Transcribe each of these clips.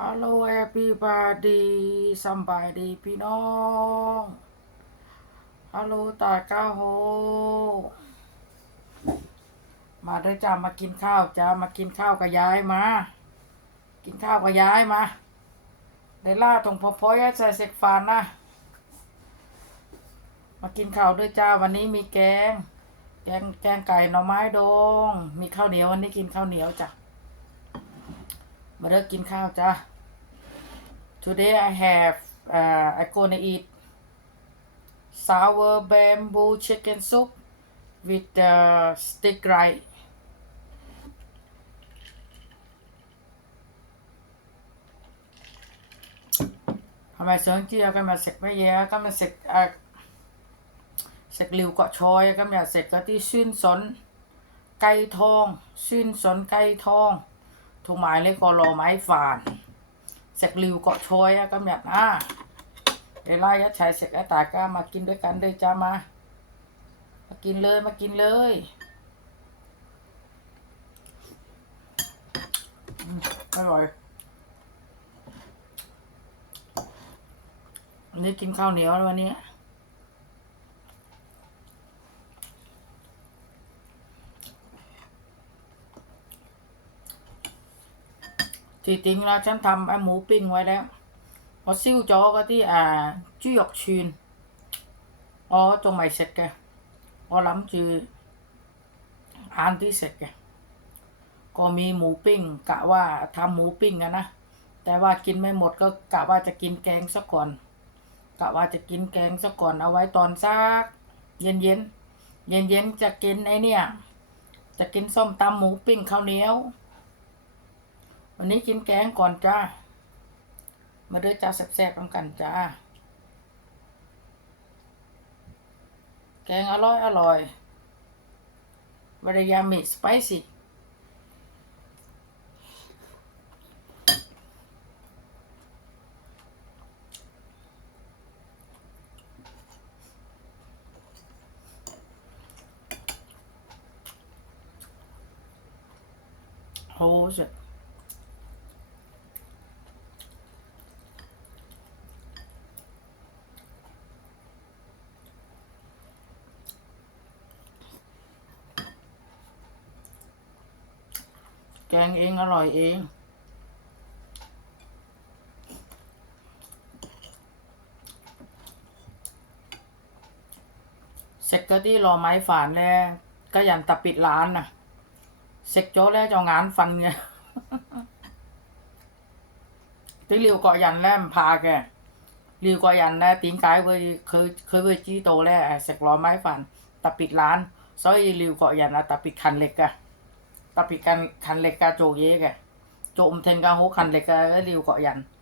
Hello everybody สบายดีพี่น้อง Hello ตาก้าโฮ มาด้วยจ้ามากินข้าวจ้ามากินข้าวกับยายมา กินข้าวกับยายมาได้ล่าตรงพอพอยใส่เสกฟานนะ มากินข้าวด้วยจ้าวันนี้มีแกง แกงแกงไก่หน่อไม้ดอง มีข้าวเหนียววันนี้กินข้าวเหนียวจ้ะมาเริ่มกินข้าวจ้า Today I have uh, I gonna eat sour bamboo chicken soup with the stick rice. hôm nay sớm chia cái mà sạch mấy giá cái mà sạch à, sạch liều cọ choi cái mà sạch cái tí xuyên sốn cây thong xuyên sốn cây thong thuộc mãi lấy cò lò máy phản เสกลิวเกาะชอยก็แบบนะเอล่ายัดชายเสกไอตากามากินด้วยกันเลยจ้ามา มากินเลยมากินเลยอร่อยนี่กินข้าวเหนียววันนี้ ที่จริงแล้วฉันทำไอ้หมูปิ้งไว้แล้ว我烧咗嗰啲诶猪肉串，我仲未食嘅，我谂住晏啲食嘅。ก็มีหมูปิ้งกะว่าทำหมูปิ้งอะนะ แต่ว่ากินไม่หมดก็กะว่าจะกินแกงซะก่อน กะว่าจะกินแกงซะก่อนเอาไว้ตอนซักเย็นเย็นเย็นเย็นๆจะกินไอ้เนี่ย จะกินส้มตำหมูปิ้งข้าวเหนียว วันนี้กินแกงก่อนจ้า มาเด้อจ้าแซ่บๆน้ำกันจ้า แกงอร่อยอร่อยวารยามิสไปซี่โอ้ย งเองอร่อยเอง เสร็จก็ที่รอไม้ฝานแล้วก็ยันตับปิดร้านน่ะ เสร็จโจ้แล้วจะเอางานฟันไง ที่ริวเกาะยันแล้วมันพาแกริวเกาะยันแล้วตีนกายเว้ยเคยเคยเว้ยจี้โตแล้วเสร็จรอไม้ฝันตับปิดร้านซอยริวเกาะยันนะตับปิดคันเหล็กอะ tapi kan kan leka joge ke jo um ten ka ho kan leka liu ko yan แ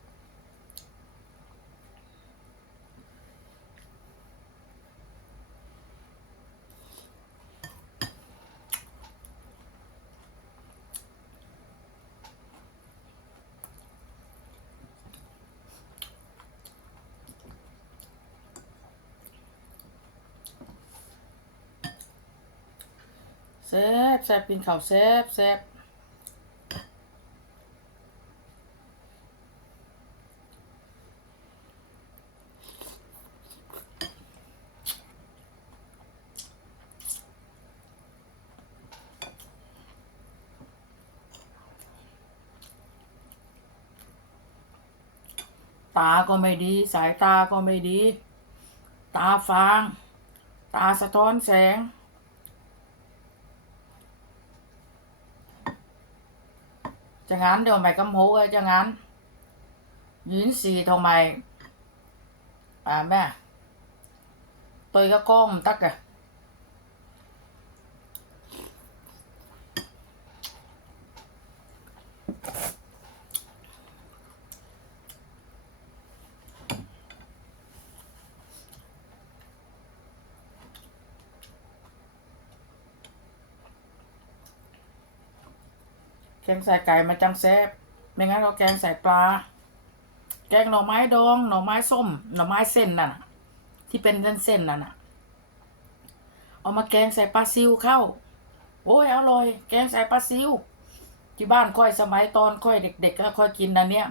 ซ่บแซ่บกินข้าวแซ่บแซ่บตาก็ไม่ดี สายตาก็ไม่ดี ตาฟาง ตาสะท้อนแสง chẳng hạn điều mày cấm hú ơi chẳng hạn nhuyễn xì thằng mày à mẹ tôi có con tắc à แกงใส่ไก่มาจังแซ่บไม่งั้นก็แกงใส่ปลา แกงหน่อไม้ดอง หน่อไม้ส้ม หน่อไม้เส้นน่ะ ที่เป็นเส้นๆน่ะนะเอามาแกงใส่ปลาซิวเข้า โอ้ยอร่อย แกงใส่ปลาซิว ที่บ้านค่อยสมัยตอนค่อยเด็ก ๆ ก็ค่อยกินนะเนี้ย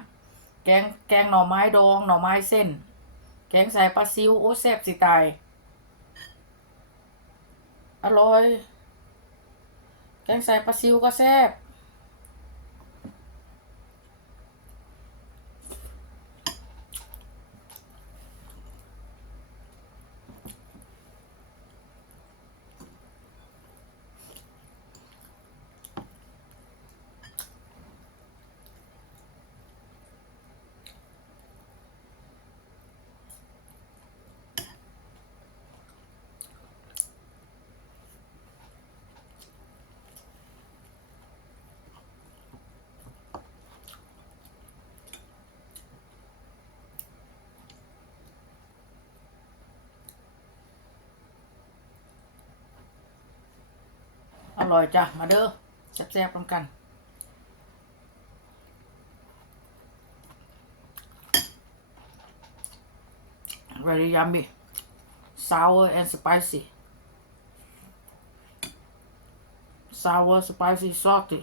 แกงแกงหน่อไม้ดอง หน่อไม้เส้น แกงใส่ปลาซิว โอ้แซ่บสิตาย อร่อย แกงใส่ปลาซิวก็แซ่บ ร่อยจ้ะ มาเด้อแซ่บๆกันกัน very yummy sour and spicy sour spicy salty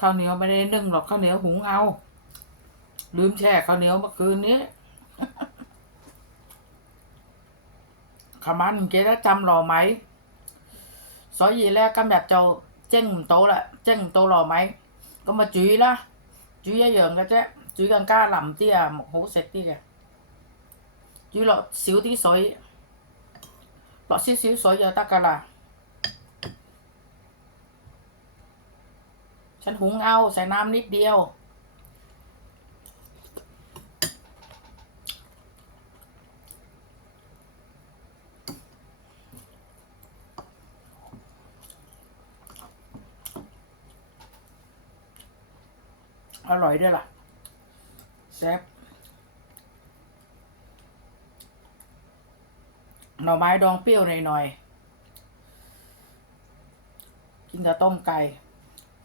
ข้าวเหนียวไม่ได้นึ่งหรอกข้าวเหนียวหุงเอา ลืมแช่ข้าวเหนียวเมื่อคืนนี้ขมันเกล้าจำหล่อไหมสอยีแล้วกำจัดเจ้าเจ้งโตละเจ้งโตหล่อไหมก็มาจุยละจุยเยอะๆก็จะจุยกันก้าหล่ำเตี้ยหกเสร็จตี้แกจุยหล่อสิวที่สอยหล่อสิวสิวสอยเยอตะกะละ ฉันหุงเอาใส่น้ำนิดเดียว อร่อยด้วยล่ะแซ่บหน่อไม้ดองเปรี้ยวหน่อยๆกินกับต้มไก่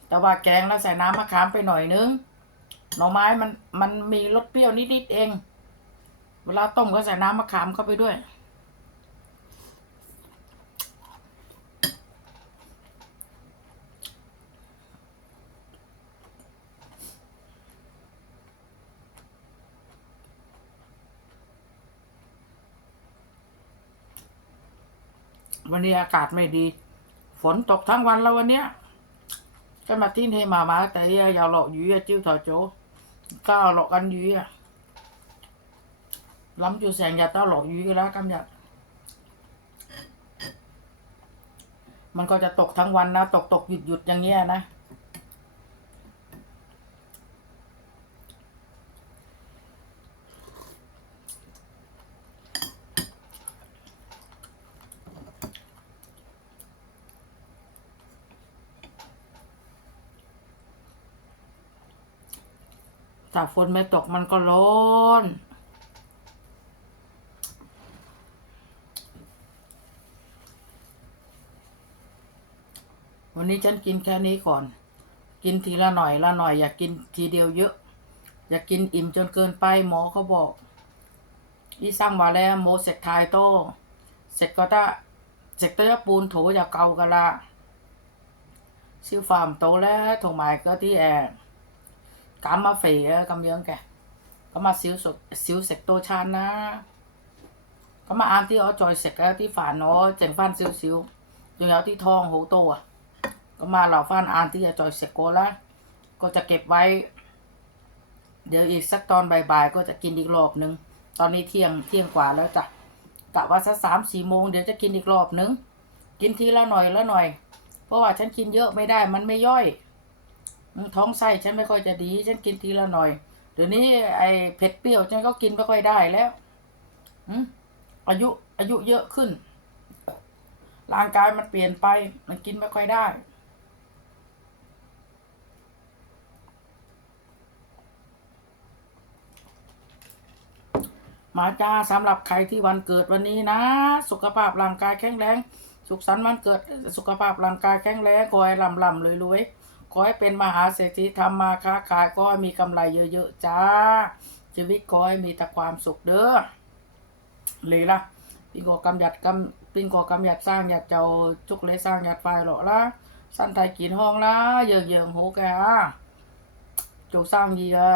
แต่ว่าแกงแล้วใส่น้ำมะขามไปหน่อยนึง หน่อไม้มันมันมีรสเปรี้ยวนิดๆเอง เวลาต้มก็ใส่น้ำมะขามเข้าไปด้วย วันนี้อากาศไม่ดี ฝนตกทั้งวันแล้ววันเนี้ย cái mà tin thì mà mà tại vì giàu lộ dữ à chiêu thờ chỗ có lộ anh dữ à lắm chưa sàn nhà tao lộ dữ cái đó cam nhật มันก็จะตกทั้งวันนะ ตกตกหยุดหยุดอย่างเงี้ยนะ ถ้าฝนไม่ตกมันก็ร้อนวันนี้ฉันกินแค่นี้ก่อน กินทีละหน่อยละหน่อย อยากกินทีเดียวเยอะ อยากกินอิ่มจนเกินไปหมอเขาบอกอีสร้างมาแล้วโมเสกทายโตเสร็จก็ตะเสร็จตัวปูนโถอย่าเกากันละซิฟาร์มโตแล้วถงหมายก็ที่แอ減 Cảm phì cảm dưỡng kìa Cảm xíu xíu sạch tô chan á Cảm ăn tí ở tròi sạch tí phản nó chẳng phan xíu xíu Dùng áo tí thong hố tô à Cảm lão phan ăn ะเก็บไว้ เดี๋ยวอีกสักตอนบ่ายๆก็จะกินอีกรอบนึง ตอนนี้เที่ยงเที่ยงกว่าแล้วจ้ะกะว่าสักสามสี่โมงเดี๋ยวจะกินอีกรอบนึง กินทีละหน่อยละหน่อย เพราะว่าฉันกินเยอะไม่ได้มันไม่ย่อย ท้องไส้ฉันไม่ค่อยจะดี ฉันกินทีละหน่อยเดี๋ยวนี้ไอ้เผ็ดเปรี้ยวฉันก็กินไม่ค่อยได้แล้วอืมอายุอายุเยอะขึ้น ร่างกายมันเปลี่ยนไป มันกินไม่ค่อยได้มาจ้าสำหรับใครที่วันเกิดวันนี้นะ สุขภาพร่างกายแข็งแรง สุขสันต์วันเกิดสุขภาพร่างกายแข็งแรงขอให้ลำลำรวยรวย ขอให้เป็นมหาเศรษฐีทำมาค้าขายก็มีกำไรเยอะๆจ้า ชีวิตขอให้มีแต่ความสุขเด้อเลยละปิงโกกำหยัดกำปิงโกกำหยัดสร้างหยัดเจ้าจุกเลยสร้างหยัดไฟหรอละสั้นไทยกินห้องละเยิงเยิงๆโหแกอะจุกสร้างยีละ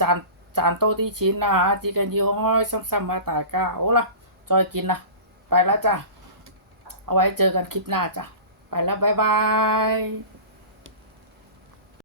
จานจานโตที่ชิ้นนะจีกันยีห้อยซ้ำๆมาตายก้าโอ้ละจอยกินนะไปแล้วจ้ะเอาไว้เจอกันคลิปหน้าจ้ะไปแล้วบ๊ายบาย